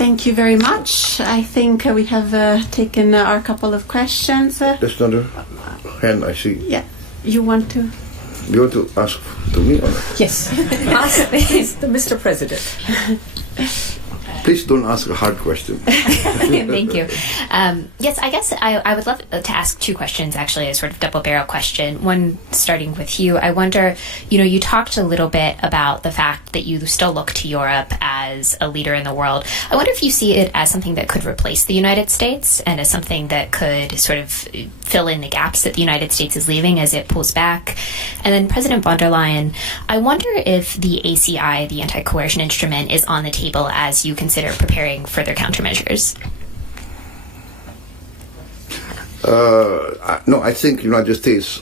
Thank you very much. I think we have taken our couple of questions. There's another hand I see. Yeah, you want to? You want to ask to me? Or? Yes. Ask please, Mr. President. Please don't ask a hard question. Thank you. Yes, I guess I would love to ask two questions, actually, a sort of double-barrel question. One, starting with you, I wonder, you talked a little bit about the fact that you still look to Europe as a leader in the world. I wonder if you see it as something that could replace the United States and as something that could sort of fill in the gaps that the United States is leaving as it pulls back. And then President von der Leyen, I wonder if the ACI, the anti-coercion instrument, is on the table as you consider preparing further countermeasures. No, I think United States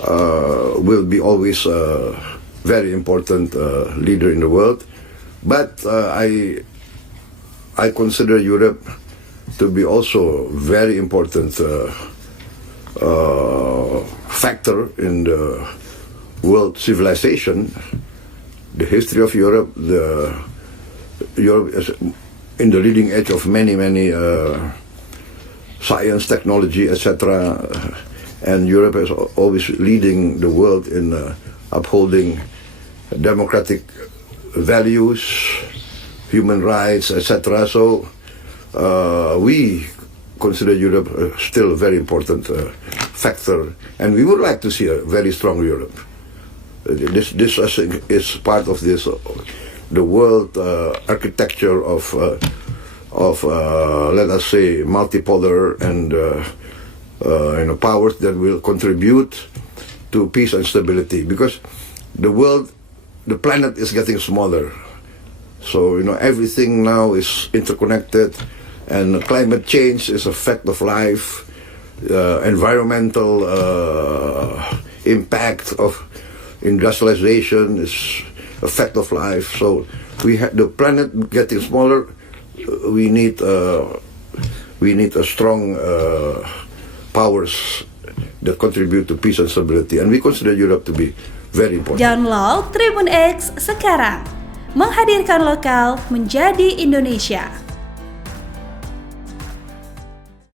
will be always a very important leader in the world, but I consider Europe to be also very important factor in the world civilization. The history of Europe is in the leading edge of many science, technology, etc. And Europe is always leading the world in upholding democratic values, human rights, etc. So we consider Europe still a very important factor, and we would like to see a very strong Europe. This I think, is part of this the world architecture of let us say multipolar and powers that will contribute to peace and stability, because the planet is getting smaller. So everything now is interconnected, and climate change is a fact of life. Environmental impact of industrialization is a fact of life. So the planet getting smaller. We need a strong powers that contribute to peace and stability, and we consider Europe to be very important. Download Tribun X sekarang, menghadirkan lokal menjadi Indonesia.